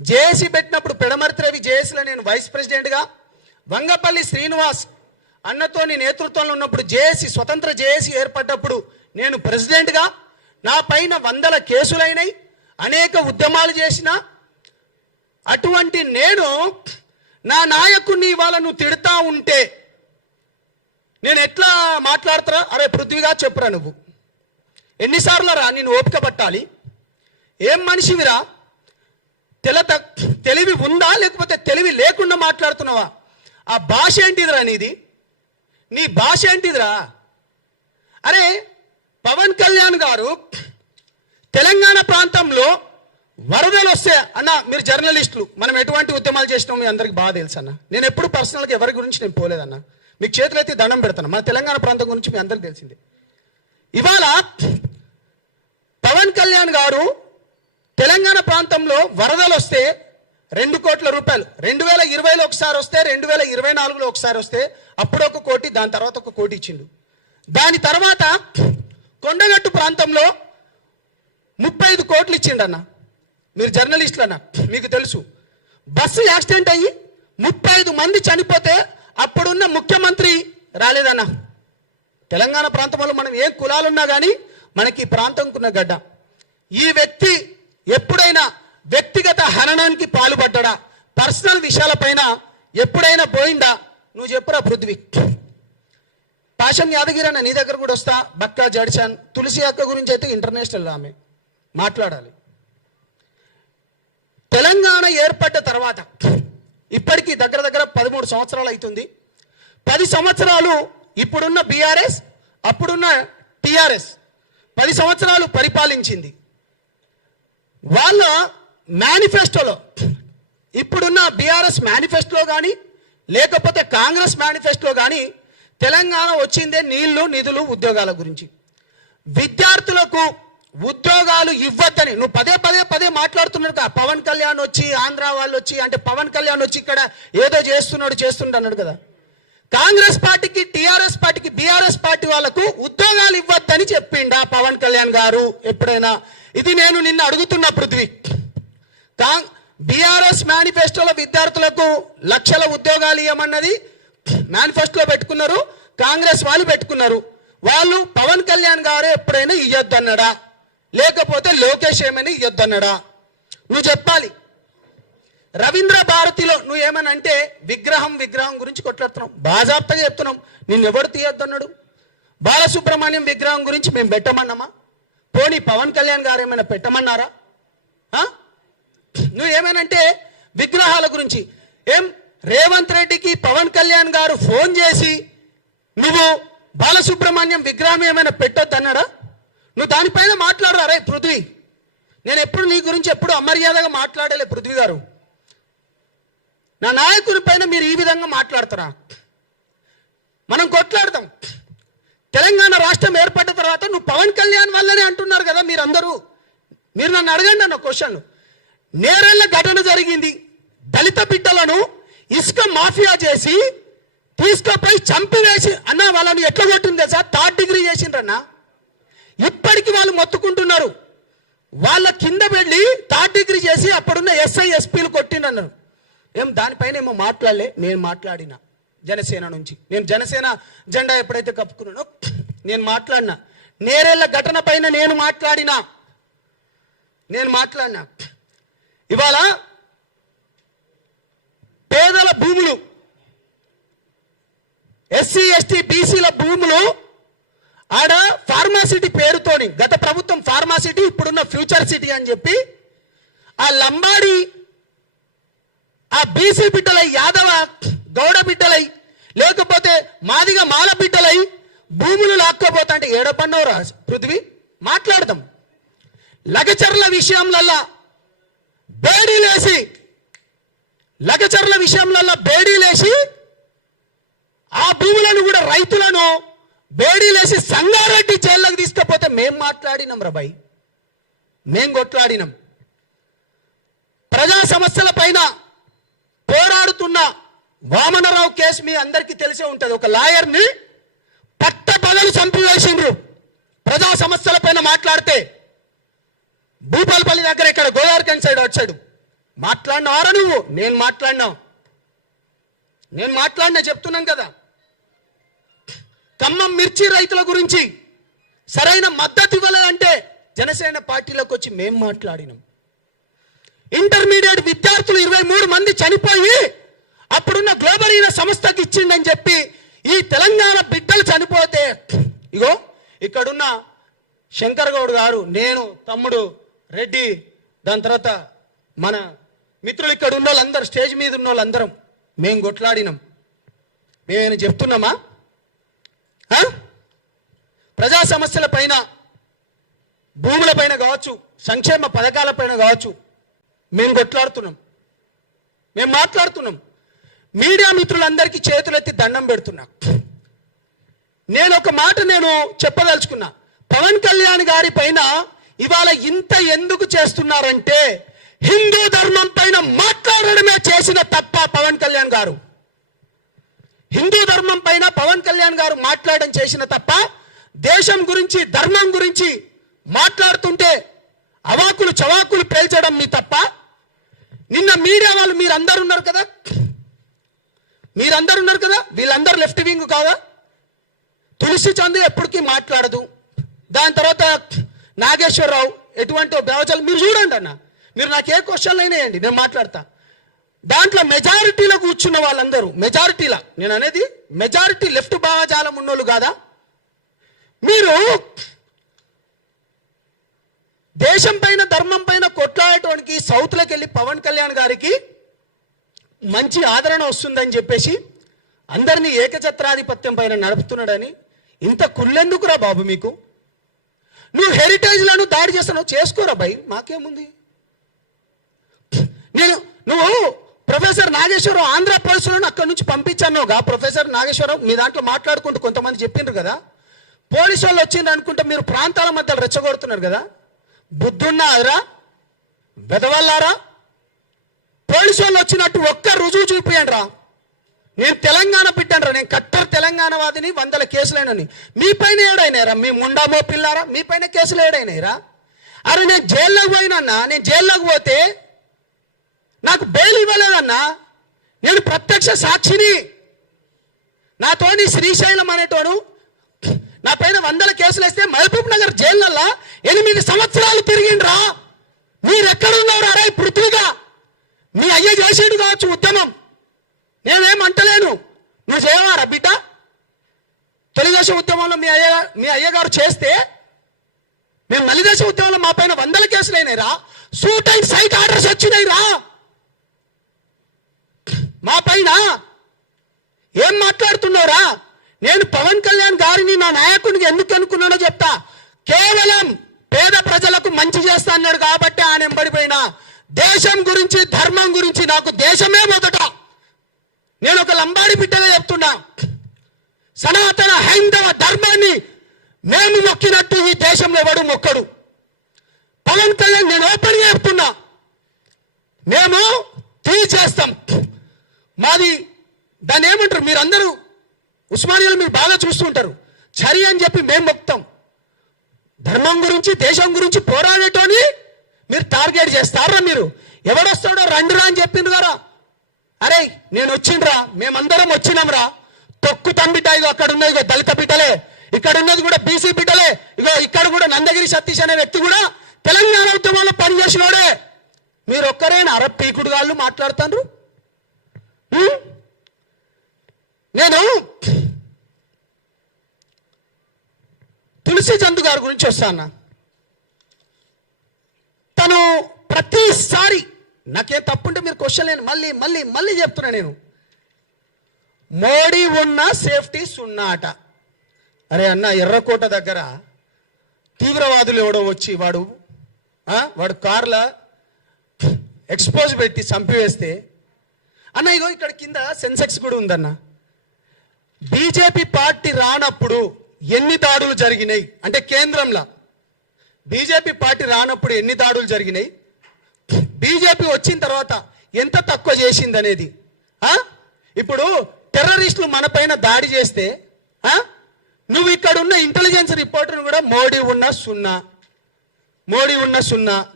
JAC పెట్టినప్పుడు పెడమర్తి రవి జేఏసీలో నేను vice ప్రెసిడెంట్గా, వంగపల్లి శ్రీనివాస్ అన్నతోని నేతృత్వంలో ఉన్నప్పుడు జేఏసీ స్వతంత్ర జేఏసీ ఏర్పడ్డప్పుడు నేను ప్రెసిడెంట్గా, నా పైన 100 కేసులైనాయి, అనేక ఉద్యమాలు చేసిన అటువంటి నేను నా నాయకుడిని ఇవాళ నువ్వు తిడతా ఉంటే నేను ఎట్లా మాట్లాడతారా? అరే పృథ్వీగా చెప్పురా, నువ్వు ఎన్నిసార్లు రా నేను ఓపిక పట్టాలి? ఏం మనిషివిరా? తెలివి ఉందా లేకపోతే తెలివి లేకుండా మాట్లాడుతున్నావా? ఆ భాష ఏంటిదిరా నీది? నీ భాష ఏంటిదిరా? అరే పవన్ కళ్యాణ్ గారు తెలంగాణ ప్రాంతంలో వరదలు వస్తే అన్న, మీరు జర్నలిస్టులు, మనం ఎటువంటి ఉద్యమాలు చేసినాం మీ అందరికి బాగా తెలుసు అన్న. నేను ఎప్పుడు పర్సనల్గా ఎవరి గురించి నేను పోలేదన్న. మీకు చేతులైతే దండం పెడతాను. మన తెలంగాణ ప్రాంతం గురించి మీ అందరికి తెలిసిందే. ఇవాళ పవన్ కళ్యాణ్ గారు తెలంగాణ ప్రాంతంలో వరదలు వస్తే 2 కోట్ల రూపాయలు 2020లో ఒకసారి వస్తే, 2024లో ఒకసారి వస్తే, అప్పుడు 1 కోటి, దాని తర్వాత 1 కోటి ఇచ్చిండు. దాని తర్వాత కొండగట్టు ప్రాంతంలో 35 కోట్లు ఇచ్చిండన్న. మీరు జర్నలిస్టులు అన్న, మీకు తెలుసు. బస్సు యాక్సిడెంట్ అయ్యి 35 మంది చనిపోతే అప్పుడున్న ముఖ్యమంత్రి రాలేదన్న. తెలంగాణ ప్రాంతంలో మనం ఏ కులాలున్నా కానీ మనకి ఈ ప్రాంతంకున్న గడ్డ. ఈ వ్యక్తి ఎప్పుడైనా వ్యక్తిగత హననానికి పాల్పడ్డా? పర్సనల్ విషయాలపైన ఎప్పుడైనా పోయిందా? నువ్వు చెప్పురా పృథ్వీ. పాషం యాదగిరి అన్న, నీ దగ్గర కూడా వస్తా. బక్కా జడ్చాన్, తులసి అక్క గురించి అయితే ఇంటర్నేషనల్ ఆమె మాట్లాడాలి. తెలంగాణ ఏర్పడ్డ తర్వాత ఇప్పటికీ దగ్గర 13 సంవత్సరాలు అవుతుంది. 10 సంవత్సరాలు ఇప్పుడున్న బీఆర్ఎస్, అప్పుడున్న టీఆర్ఎస్ 10 సంవత్సరాలు పరిపాలించింది. వాళ్ళ మేనిఫెస్టోలో, ఇప్పుడున్న బీఆర్ఎస్ మేనిఫెస్టోలో కానీ లేకపోతే కాంగ్రెస్ మేనిఫెస్టోలో కానీ తెలంగాణ వచ్చిందే నీళ్లు, నిధులు, ఉద్యోగాల గురించి. విద్యార్థులకు ఉద్యోగాలు ఇవ్వద్దని నువ్వు పదే మాట్లాడుతున్నాడు కదా. పవన్ కళ్యాణ్ వచ్చి, ఆంధ్ర వాళ్ళు వచ్చి, అంటే పవన్ కళ్యాణ్ వచ్చి ఇక్కడ ఏదో చేస్తున్నాడు కదా. కాంగ్రెస్ పార్టీకి, టీఆర్ఎస్ పార్టీకి, బీఆర్ఎస్ పార్టీ వాళ్ళకు ఉద్యోగాలు ఇవ్వద్దని చెప్పిండా పవన్ కళ్యాణ్ గారు ఎప్పుడైనా? ఇది నేను నిన్ను అడుగుతున్న పృథ్వీ. బీఆర్ఎస్ మేనిఫెస్టోలో విద్యార్థులకు లక్షల ఉద్యోగాలు ఇవ్వమన్నది మేనిఫెస్టోలో పెట్టుకున్నారు, కాంగ్రెస్ వాళ్ళు పెట్టుకున్నారు. వాళ్ళు పవన్ కళ్యాణ్ గారు ఎప్పుడైనా ఇయ్యొద్దన్నాడా లేకపోతే లోకేష్ ఏమైనా ఇయ్యొద్దన్నాడా? నువ్వు చెప్పాలి. రవీంద్ర భారతిలో నువ్వు ఏమని అంటే విగ్రహం గురించి కొట్లాడుతున్నాం, బాజాప్తగా చెప్తున్నాం. నిన్నెవడు తీయొద్దన్నాడు? బాలసుబ్రహ్మణ్యం విగ్రహం గురించి మేము పెట్టమన్నామా? పోనీ పవన్ కళ్యాణ్ గారు ఏమైనా పెట్టమన్నారా? నువ్వు ఏమైనంటే విగ్రహాల గురించి ఏం రేవంత్ రెడ్డికి పవన్ కళ్యాణ్ గారు ఫోన్ చేసి నువ్వు బాలసుబ్రహ్మణ్యం విగ్రహం ఏమైనా పెట్టొద్దన్నాడా? నువ్వు దానిపైన మాట్లాడరా? అరే పృథ్వీ, నేను ఎప్పుడు నీ గురించి ఎప్పుడు అమర్యాదగా మాట్లాడలే పృథ్వీ గారు. నా నాయకుని పైన మీరు ఈ విధంగా మాట్లాడతారా? మనం కొట్లాడతాం. తెలంగాణ రాష్ట్రం ఏర్పడ్డ తర్వాత నువ్వు పవన్ కళ్యాణ్ వల్లనే అంటున్నారు కదా మీరందరూ. మీరు నన్ను అడగండి అన్న క్వశ్చన్. నేరెళ్ళ ఘటన జరిగింది. దళిత బిడ్డలను ఇసుక మాఫియా చేసి తీసుకుపోయి చంపివేసి అన్న, వాళ్ళని ఎట్లా కొట్టింది తెలుసా? 3rd degree చేసిండ్రన్నా. ఇప్పటికి వాళ్ళు మొత్తుకుంటున్నారు. వాళ్ళ కింద వెళ్ళి 3rd డిగ్రీ చేసి అప్పుడున్న ఎస్ఐ ఎస్పీలు కొట్టిండ్రన్నారు. ఏం దానిపైన ఏమో మాట్లాడలే. నేను మాట్లాడినా జనసేన నుంచి. నేను జనసేన జెండా ఎప్పుడైతే కప్పుకున్నానో నేను మాట్లాడినా. నేరేళ్ల ఘటన పైన నేను మాట్లాడినా. ఇవాళ పేదల భూములు, ఎస్సీ ఎస్టీ బీసీల భూములు ఆడ ఫార్మాసిటీ పేరుతోని, గత ప్రభుత్వం ఫార్మాసిటీ, ఇప్పుడున్న ఫ్యూచర్ సిటీ అని చెప్పి ఆ లంబాడి, ఆ బీసీ బిడ్డలై, యాదవ గౌడ బిడ్డలై, లేకపోతే మాదిగ మాల బిడ్డలై భూములు లాక్కోపోతా అంటే ఏడపన్నవరా పృథ్వీ? మాట్లాడదాం. లగచర్ల విషయంలో బేడీలేసి ఆ భూములను కూడా రైతులను బేడీలేసి సంగారెడ్డి జైల్లోకి తీసుకపోతే మేం మాట్లాడినాం రా భయ్, మేం కొట్లాడినాం. ప్రజా సమస్యల పైన పోరాడుతున్న వామనరావు కేసు మీ అందరికీ తెలిసే ఉంటుంది. ఒక లాయర్ని పట్టపగలు చంపివేసిండ్రు ప్రజా సమస్యల పైన మాట్లాడితే. భూపాలపల్లి దగ్గర, ఇక్కడ గోదావరి సైడ్ వచ్చాడు. మాట్లాడినారా నువ్వు? నేను మాట్లాడినా చెప్తున్నాను కదా. ఖమ్మం మిర్చి రైతుల గురించి సరైన మద్దతు ఇవ్వలేదంటే జనసేన పార్టీలోకి వచ్చి మేం మాట్లాడినాం. ఇంటర్మీడియట్ విద్యార్థులు 23 మంది చనిపోయి అప్పుడున్న గ్లోబరీన సంస్థకి ఇచ్చిండని చెప్పి ఈ తెలంగాణ బిడ్డలు చనిపోతే ఇగో ఇక్కడున్న శంకర్ గౌడ్ గారు, నేను, తమ్ముడు రెడ్డి, దాని తర్వాత మన మిత్రులు ఇక్కడ ఉన్న వాళ్ళందరూ, స్టేజ్ మీద ఉన్న వాళ్ళందరం మేము కొట్లాడినాం. మేమేమైనా చెప్తున్నామా? ప్రజా సమస్యల పైన, భూముల పైన కావచ్చు, సంక్షేమ పథకాల పైన కావచ్చు మేము కొట్లాడుతున్నాం, మేము మాట్లాడుతున్నాం. మీడియా మిత్రులందరికీ చేతులెత్తి దండం పెడుతున్నా. నేను ఒక మాట చెప్పదలుచుకున్నా. పవన్ కళ్యాణ్ గారి పైన ఇవాళ ఇంత ఎందుకు చేస్తున్నారంటే హిందూ ధర్మం పైన మాట్లాడడమే చేసిన తప్ప పవన్ కళ్యాణ్ గారు. హిందూ ధర్మం పైన పవన్ కళ్యాణ్ గారు మాట్లాడడం చేసిన తప్ప దేశం గురించి, ధర్మం గురించి మాట్లాడుతుంటే అవాకులు చవాకులు పేల్చడం మీ తప్ప. నిన్న మీడియా వాళ్ళు మీరందరూ ఉన్నారు కదా, వీళ్ళందరూ లెఫ్ట్ వింగ్ కాదా? తులసి చంద్ ఎప్పటికీ మాట్లాడదు. దాని తర్వాత నాగేశ్వరరావు ఎటువంటి బేవచాలు మీరు చూడండి అన్న. మీరు నాకు ఏ క్వశ్చన్లు అయినా వేయండి, నేను మాట్లాడతా. దాంట్లో మెజారిటీలో కూర్చున్న వాళ్ళందరూ, మెజారిటీలా నేను అనేది మెజారిటీ లెఫ్ట్ భావజాలం ఉన్నోళ్ళు కాదా? మీరు దేశం పైన, ధర్మం పైన కొట్లాడటానికి సౌత్లోకి వెళ్ళి పవన్ కళ్యాణ్ గారికి మంచి ఆదరణ వస్తుందని చెప్పేసి అందరినీ ఏకఛత్రాధిపత్యం పైన నడుపుతున్నాడని ఇంత కుళ్ళెందుకురా బాబు మీకు? నువ్వు హెరిటేజ్లను దాడి చేస్తున్నావు, చేసుకోరా భయ్, మాకేముంది? నువ్వు ప్రొఫెసర్ నాగేశ్వరరావు ఆంధ్రప్రదేశ్లో అక్కడి నుంచి పంపించానుగా. ప్రొఫెసర్ నాగేశ్వరరావు మీ దాంట్లో మాట్లాడుకుంటూ కొంతమంది చెప్పిండ్రు కదా, పోలీసు వాళ్ళు వచ్చిండ్రు అనుకుంటే మీరు ప్రాంతాల మధ్య రెచ్చగొడుతున్నారు కదా. బుద్ధున్నారా వెదవల్లారా? పోలీసు వాళ్ళు వచ్చినట్టు ఒక్క రుజువు చూపియండి రా. నేను తెలంగాణ బిడ్డనరా, నేను కట్టర్ తెలంగాణవాదిని, 100 కేసులైనని. మీ పైన ఏడైనారా? మీ ముండామో పిల్లారా, మీ పైన కేసులు ఏడైనాయిరా? అరే నేను జైల్లోకి పోయినన్నా, నేను జైల్లోకి పోతే నాకు బెయిల్ ఇవ్వలేదన్నా, నేను ప్రత్యక్ష సాక్షిని. నాతోని శ్రీశైలం అనేటోడు నా పైన 100 కేసులు వేస్తే మహబూబ్ నగర్ జైళ్ళల్లో 8 సంవత్సరాలు తిరిగిండ్రా. మీరెక్కడున్నారా? అరే పృథ్వీగా మీ అయ్య చేసేడు కావచ్చు ఉద్యమం, నేనేమంటలేను. నువ్వు చేయవారా బిడ్డ? తెలుగుదేశం ఉద్యమంలో మీ అయ్యగారు చేస్తే మేము నలిదేశం ఉద్యమంలో మా పైన 100 కేసులు అయినాయిరా. షూట్ అండ్ సైట్ ఆర్డర్స్ వచ్చినాయిరా మా పైన. ఏం మాట్లాడుతున్నావురా? నేను పవన్ కళ్యాణ్ గారిని నా నాయకుడిని ఎందుకు అనుకున్నానో చెప్తా. కేవలం పేద ప్రజలకు మంచి చేస్తా అన్నాడు కాబట్టి ఆయన ఎంబడిపోయినా. దేశం గురించి, ధర్మం గురించి నాకు దేశమే మొదట. నేను ఒక లంబాడి బిడ్డగా చెప్తున్నా, సనాతన హైందవ ధర్మాన్ని మేము మొక్కినట్టు ఈ దేశంలో ఎవడు మొక్కడు. పవన్ కళ్యాణ్ నేను ఓపెన్గా చెప్తున్నా, మేము తీసేస్తాం. మాది దాన్ని ఏమంటారు మీరందరూ ఉస్మానియాలో మీరు బాగా చూస్తుంటారు, చరి అని చెప్పి మేము మొక్తాం. ధర్మం గురించి, దేశం గురించి పోరాడేటోని మీరు టార్గెట్ చేస్తారా? మీరు ఎవడొస్తాడో రండిరా అని చెప్పిండ్రు కదా. అరే నేను వచ్చిండ్రా, మేమందరం వచ్చినాంరా. తొక్కు తంబిడ్డ, ఇగో అక్కడ ఉన్నది ఇగో దళిత బిడ్డలే, ఇక్కడ ఉన్నది కూడా బీసీ బిడ్డలే. ఇగో ఇక్కడ కూడా నందగిరి సతీష్ అనే వ్యక్తి కూడా తెలంగాణ ఉద్యమంలో పనిచేసినోడే. మీరు ఒక్కరేనా అర పీకుడు గాళ్ళు మాట్లాడుతాండ్రు? నేను తులసి చంద్ గారి గురించి వస్తాను. తను ప్రతిసారి నాకేం తప్పుంటే మీరు క్వశ్చన్ లేని మళ్ళీ మళ్ళీ మళ్ళీ చెప్తున్నా. నేను మోడీ ఉన్న సేఫ్టీ సున్నా అట. అరే అన్న, ఎర్రకోట దగ్గర తీవ్రవాదులు ఎవడో వచ్చి వాడు కార్ల ఎక్స్పోజ్ పెట్టి చంపివేస్తే అన్న, ఇగో ఇక్కడ కింద సెన్సెక్స్ కూడా ఉందన్న. బీజేపీ పార్టీ రానప్పుడు ఎన్ని దాడులు జరిగినాయి అంటే కేంద్రంలో బీజేపీ పార్టీ రానప్పుడు ఎన్ని దాడులు జరిగినాయి, బీజేపీ వచ్చిన తర్వాత ఎంత తక్కువ చేసింది అనేది. ఇప్పుడు టెర్రరిస్టులు మన పైన దాడి చేస్తే నువ్వు ఇక్కడ ఉన్న ఇంటెలిజెన్స్ రిపోర్టర్ కూడా మోడీ ఉన్న సున్నా.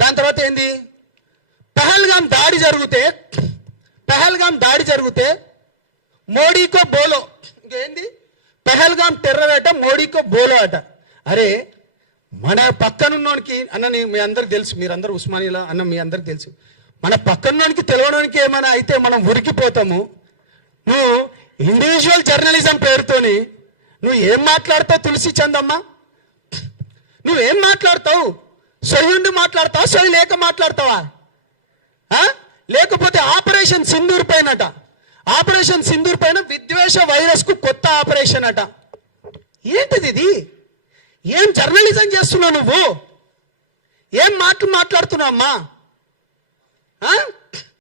దాని తర్వాత ఏంది? పహల్గాం దాడి జరిగితే మోడీకో బోలో, ఇంకేంది పహల్గాం టెర్రర్ అట, మోడీకో బోలో అట. అరే మన పక్కనున్నోనికి అన్న, మీ అందరికి తెలుసు, మీరందరూ ఉస్మానియాలో అన్న, మీ అందరికి తెలుసు, మన పక్కనున్నోనికి తెలియడానికి ఏమైనా అయితే మనం ఉరికిపోతాము. నువ్వు ఇండివిజువల్ జర్నలిజం పేరుతోని నువ్వు ఏం మాట్లాడతావు తులసి చందమ్మ? నువ్వేం మాట్లాడతావు? సొయ్యుండి మాట్లాడతావా, సొయ్యి లేక మాట్లాడతావా? లేకపోతే ఆపరేషన్ సింధూర్ పైనట, ఆపరేషన్ సింధూర్ పైన విద్వేష వైరస్ కు కొత్త ఆపరేషన్ అట. ఏంటిది ఇది? ఏం జర్నలిజం చేస్తున్నావు నువ్వు? ఏం మాట్లాడుతున్నావు అమ్మా?